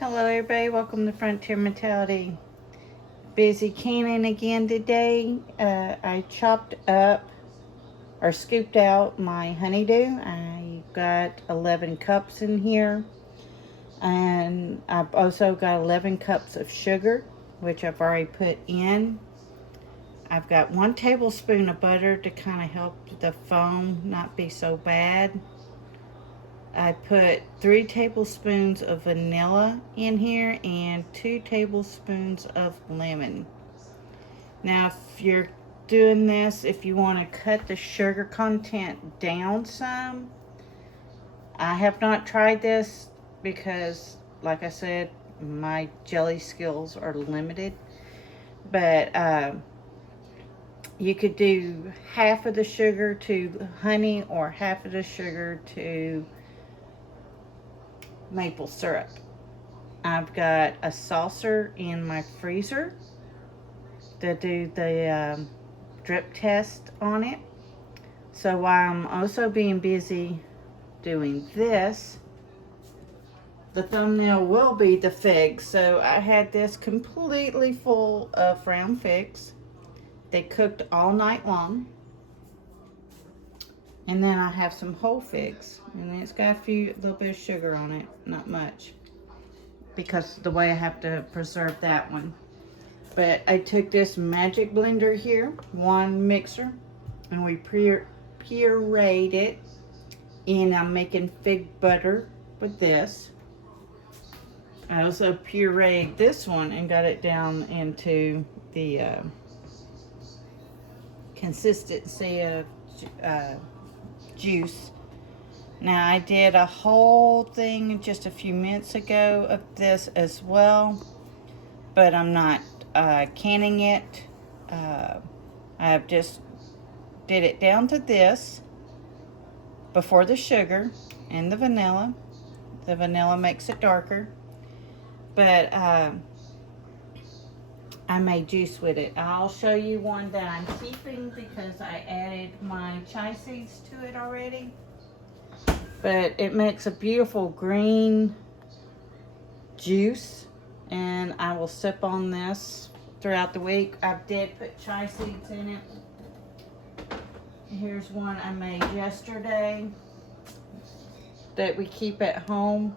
Hello everybody, welcome to Frontier Mentality. Busy canning again today. I chopped up or scooped out my honeydew. I got 11 cups in here, and I've also got 11 cups of sugar, which I've already put in. I've got 1 tablespoon of butter to kind of help the foam not be so bad. I put 3 tablespoons of vanilla in here and 2 tablespoons of lemon. Now, if you're doing this, if you want to cut the sugar content down some, I have not tried this because, like I said, my jelly skills are limited. But you could do half of the sugar to honey or half of the sugar to maple syrup. I've got a saucer in my freezer to do the drip test on it. So while I'm also being busy doing this, the thumbnail will be the figs. So I had this completely full of round figs. They cooked all night long. And then I have some whole figs. And it's got a little bit of sugar on it. Not much, because the way I have to preserve that one. But I took this magic blender here, one mixer, and we pureed it. And I'm making fig butter with this. I also pureed this one and got it down into the consistency of juice. Now, I did a whole thing just a few minutes ago of this as well, but I'm not canning it. I've just did it down to this before the sugar and the vanilla. The vanilla makes it darker, but I made juice with it. I'll show you one that I'm keeping because I added my chia seeds to it already. But it makes a beautiful green juice, and I will sip on this throughout the week. I did put chia seeds in it. Here's one I made yesterday that we keep at home.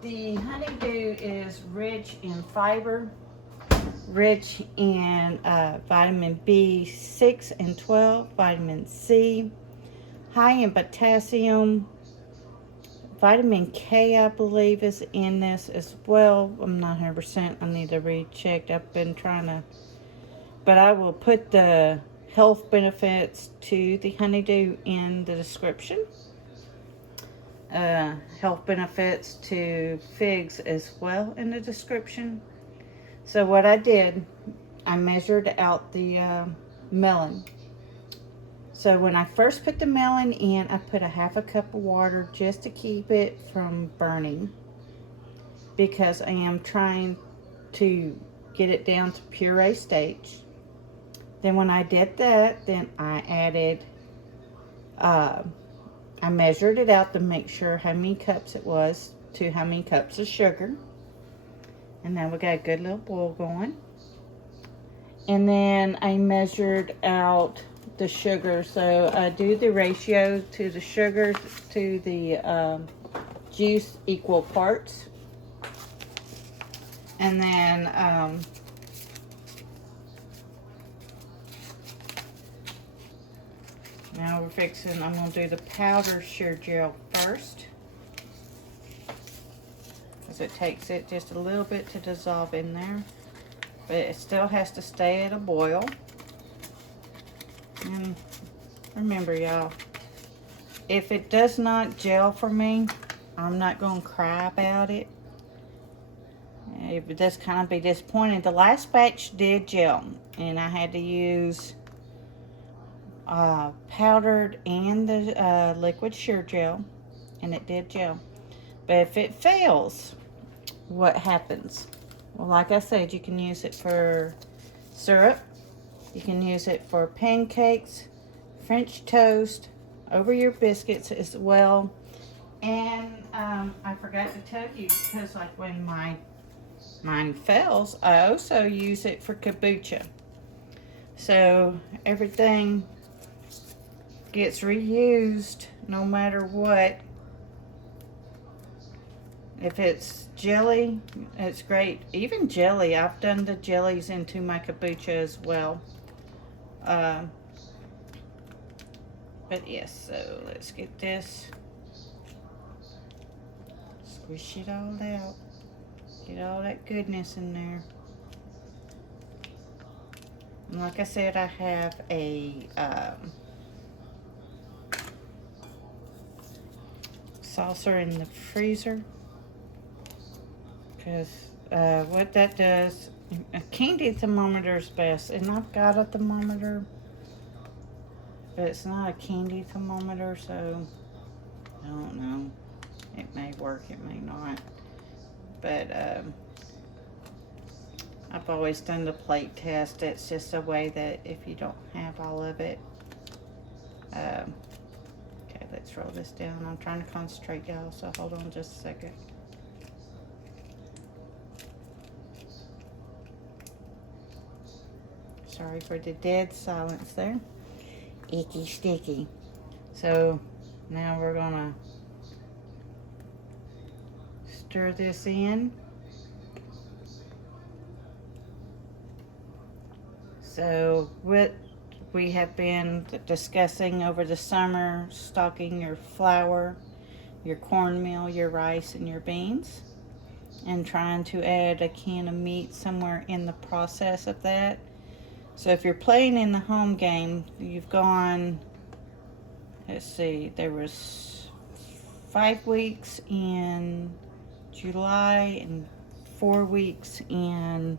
The honeydew is rich in fiber, rich in vitamin B6 and 12, vitamin C, high in potassium, vitamin K, I believe, is in this as well. I'm not 100%. I need to recheck. I've been trying to, but I will put the health benefits to the honeydew in the description. Health benefits to figs as well in the description. So what I did, I measured out the melon. So when I first put the melon in, I put a half a cup of water just to keep it from burning, because I am trying to get it down to puree stage. Then when I did that, then I added, I measured it out to make sure how many cups it was to how many cups of sugar. And now we got a good little boil going. And then I measured out the sugar. So I do the ratio to the sugar to the juice equal parts. And then now I'm going to do the powder sugar gel first, because it takes it just a little bit to dissolve in there. But it still has to stay at a boil. And remember, y'all, if it does not gel for me, I'm not going to cry about it. It does kind of be disappointing. The last batch did gel, and I had to use powdered and the liquid shear gel, and it did gel. But if it fails, what happens? Well, like I said, you can use it for syrup, you can use it for pancakes, French toast, over your biscuits as well. And I forgot to tell you, because like when mine fails, I also use it for kombucha. So everything gets reused no matter what. If it's jelly, it's great. Even jelly, I've done the jellies into my kombucha as well. But yes, so let's get this. Squish it all out. Get all that goodness in there. And like I said, I have a saucer in the freezer. Because what that does, a candy thermometer is best. And I've got a thermometer, but it's not a candy thermometer, so I don't know. It may work, it may not. But I've always done the plate test. It's just a way that if you don't have all of it. Okay, let's roll this down. I'm trying to concentrate, y'all, so hold on just a second. Sorry for the dead silence there. Icky sticky. So now we're gonna stir this in. So what we have been discussing over the summer, stocking your flour, your cornmeal, your rice, and your beans, and trying to add a can of meat somewhere in the process of that. So if you're playing in the home game, you've gone, let's see, there was 5 weeks in July and 4 weeks in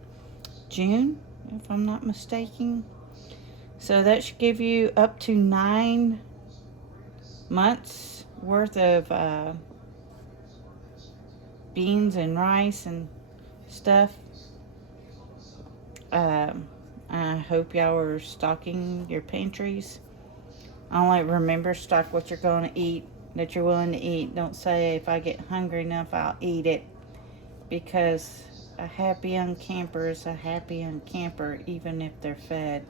June, if I'm not mistaken. So that should give you up to 9 months worth of beans and rice and stuff. I hope y'all are stocking your pantries. Only remember, stock what you're going to eat, that you're willing to eat. Don't say, if I get hungry enough, I'll eat it. Because a happy young camper is a happy young camper, even if they're fed.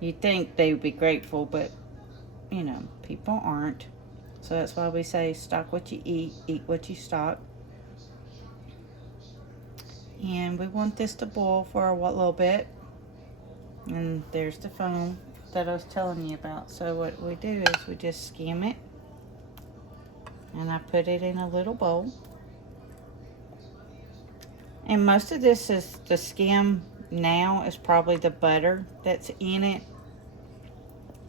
You'd think they would be grateful, but, you know, people aren't. So that's why we say, stock what you eat what you stock. And we want this to boil for a little bit. And there's the foam that I was telling you about. So what we do is we just skim it. And I put it in a little bowl. And most of this is the skim now is probably the butter that's in it.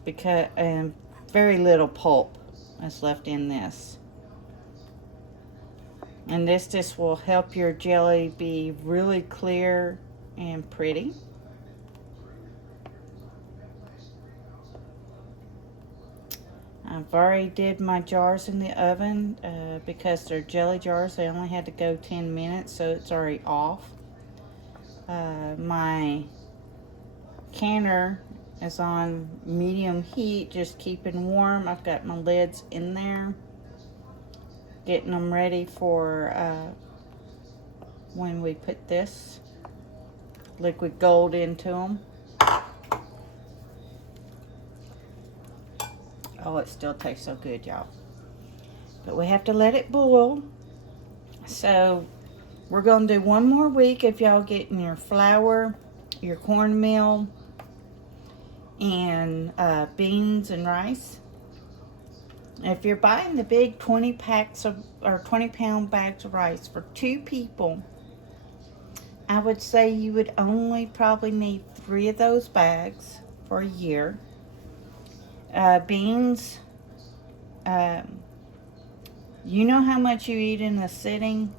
Because very little pulp is left in this. And this just will help your jelly be really clear and pretty. I've already did my jars in the oven because they're jelly jars. They only had to go 10 minutes, so it's already off. My canner is on medium heat, just keeping warm. I've got my lids in there, getting them ready for when we put this liquid gold into them. Oh, it still tastes so good, y'all. But we have to let it boil. So we're going to do 1 more week if y'all getting your flour, your cornmeal, and beans and rice. If you're buying the big 20 pound bags of rice for 2 people, I would say you would only probably need 3 of those bags for a year. Beans, you know how much you eat in a sitting.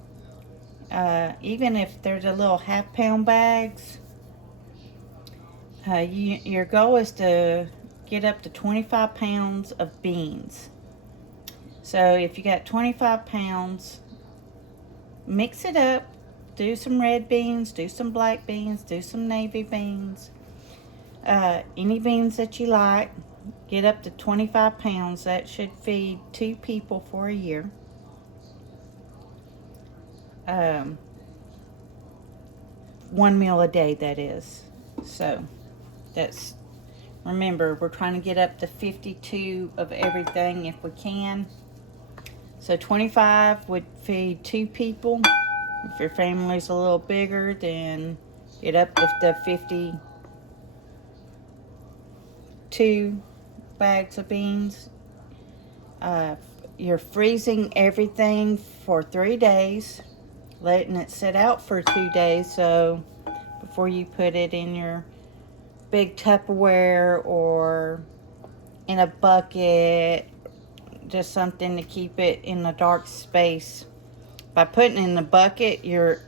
Even if they're the little half-pound bags, your goal is to get up to 25 pounds of beans. So if you got 25 pounds, mix it up. Do some red beans, do some black beans, do some navy beans. Any beans that you like. Get up to 25 pounds. That should feed 2 people for a year. 1 meal a day, that is. So that's, remember, we're trying to get up to 52 of everything if we can. So 25 would feed 2 people. If your family's a little bigger, then get up to the 52 bags of beans. You're freezing everything for 3 days, letting it sit out for 2 days, so before you put it in your big Tupperware or in a bucket, just something to keep it in a dark space. By putting it in the bucket, you're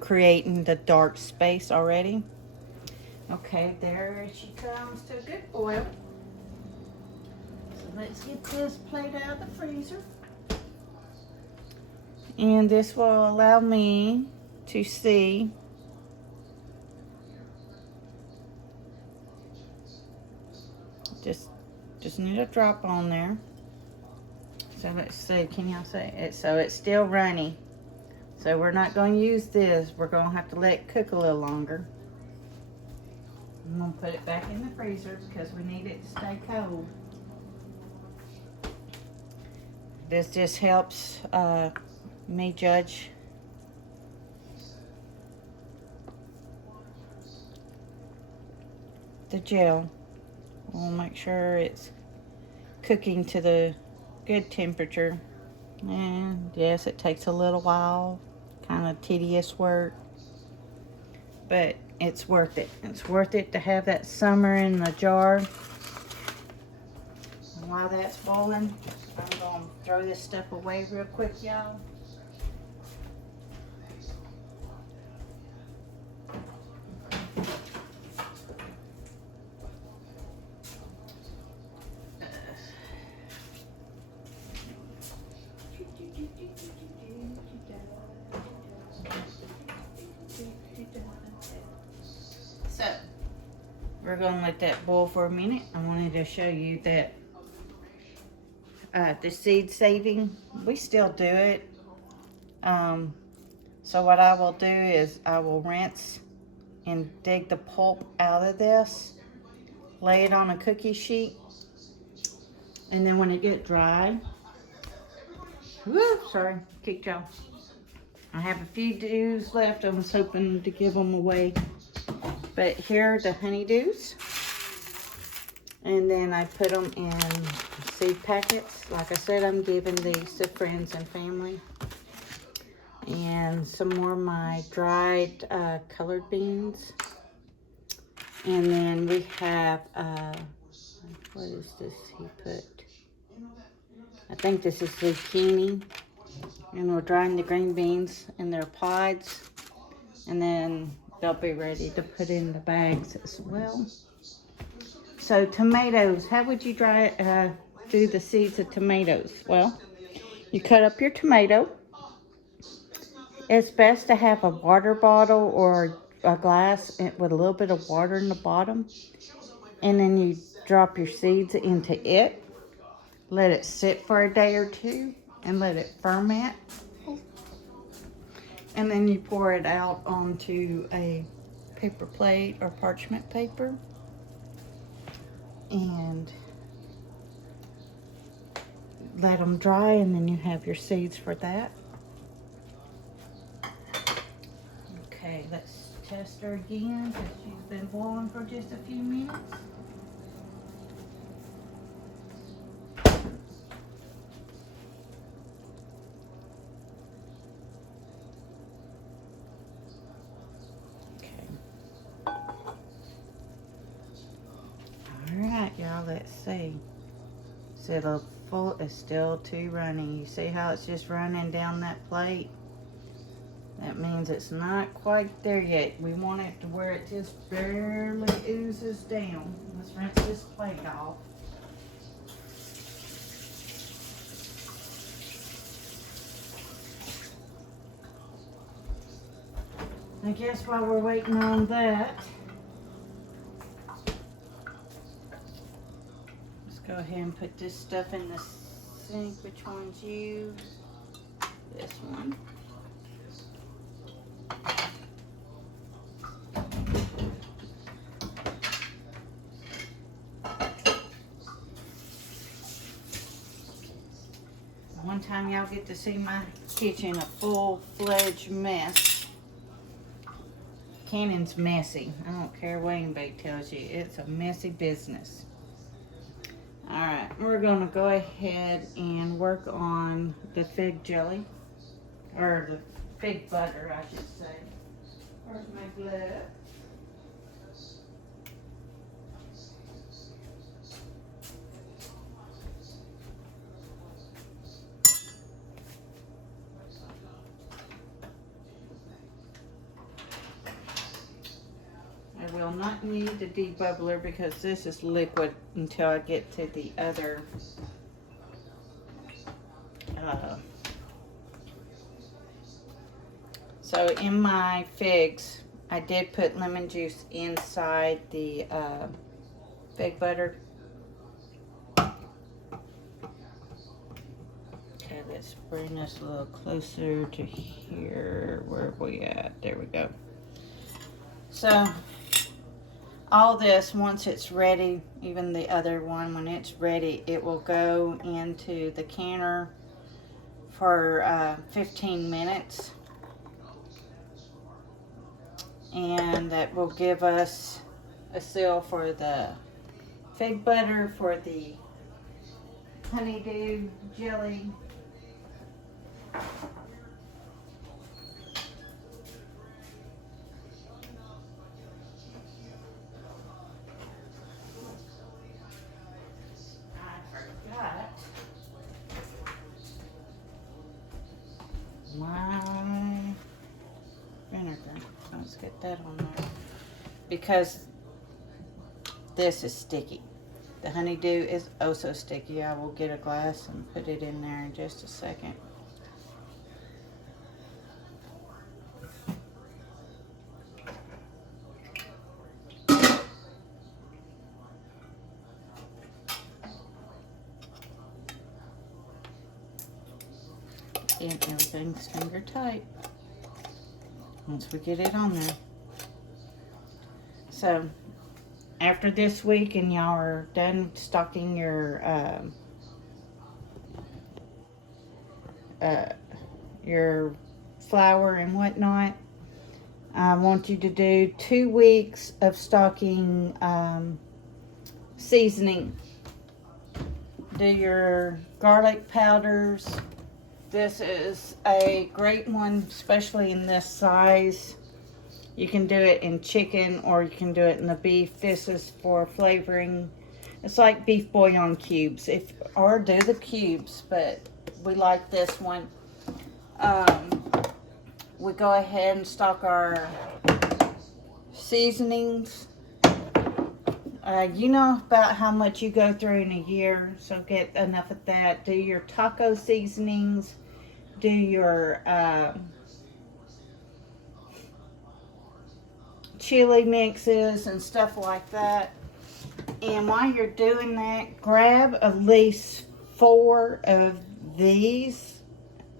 creating the dark space already. Okay, there she comes to a good boil. So let's get this plate out of the freezer. And this will allow me to see just need a drop on there. So let's see, can y'all see it? So it's still runny. So we're not going to use this. We're going to have to let it cook a little longer. I'm going to put it back in the freezer because we need it to stay cold. This just helps me judge the gel. We'll make sure it's cooking to the good temperature. And yes, it takes a little while, kind of tedious work, but it's worth it. It's worth it to have that summer in the jar. And while that's boiling, I'm going to throw this stuff away real quick, y'all. So, we're going to let that boil for a minute. I wanted to show you that the seed saving, we still do it. So what I will do is I will rinse and dig the pulp out of this, lay it on a cookie sheet, and then when it gets dry, sorry, kicked y'all. I have a few dews left. I was hoping to give them away. But here are the honeydews. And then I put them in seed packets. Like I said, I'm giving these to friends and family. And some more of my dried colored beans. And then we have, what is this he put? I think this is zucchini. And we're drying the green beans in their pods. And then they'll be ready to put in the bags as well. So tomatoes, how would you do the seeds of tomatoes? Well, you cut up your tomato. It's best to have a water bottle or a glass with a little bit of water in the bottom. And then you drop your seeds into it. Let it sit for a day or two and let it ferment. And then you pour it out onto a paper plate or parchment paper. And let them dry, and then you have your seeds for that. Okay, let's test her again because she's been boiling for just a few minutes. Okay. Alright, y'all, let's see. It's still too runny. You see how it's just running down that plate? That means it's not quite there yet. We want it to where it just barely oozes down. Let's rinse this plate off. I guess while we're waiting on that, let's go ahead and put this stuff in the sink. Which one's you? This one. One time y'all get to see my kitchen, a full-fledged mess. Canning's messy. I don't care what anybody tells you. It's a messy business. Alright, we're going to go ahead and work on the fig jelly. Or the fig butter, I should say. Where's my glove? I will not need the debubbler because this is liquid until I get to the other so in my figs, I did put lemon juice inside the fig butter. Okay, let's bring this a little closer to here. Where are we at? There we go. So all this, once it's ready, even the other one, when it's ready, it will go into the canner for 15 minutes. And that will give us a seal for the fig butter, for the honeydew jelly. My vinegar. Let's get that on there. Because this is sticky. The honeydew is oh so sticky. I will get a glass and put it in there in just a second. And everything's finger tight once we get it on there. So after this week and y'all are done stocking your flour and whatnot, I want you to do 2 weeks of stocking seasoning. Do your garlic powders. This is a great one, especially in this size. You can do it in chicken or you can do it in the beef. This is for flavoring. It's like beef bouillon cubes, or do the cubes, but we like this one. We go ahead and stock our seasonings. You know about how much you go through in a year, so get enough of that. Do your taco seasonings. Do your chili mixes and stuff like that. And while you're doing that, grab at least 4 of these.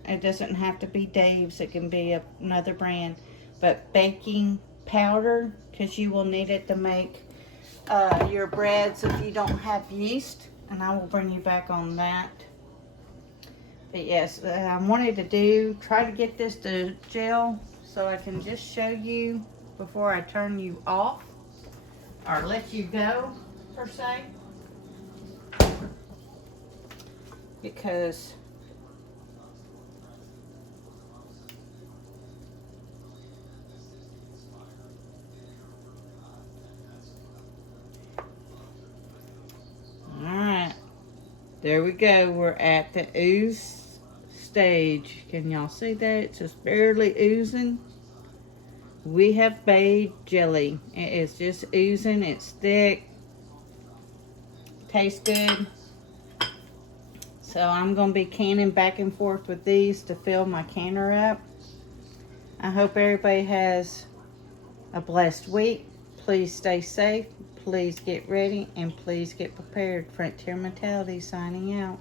It doesn't have to be Dave's. It can be another brand. But baking powder, because you will need it to make your breads if you don't have yeast. And I will bring you back on that. But yes, I wanted to try to get this to gel so I can just show you before I turn you off or let you go, per se. Because alright, there we go. We're at the ooze stage. Can y'all see that? It's just barely oozing. We have made jelly. It is just oozing. It's thick. Tastes good. So I'm going to be canning back and forth with these to fill my canner up. I hope everybody has a blessed week. Please stay safe. Please get ready. And please get prepared. Frontier Mentality signing out.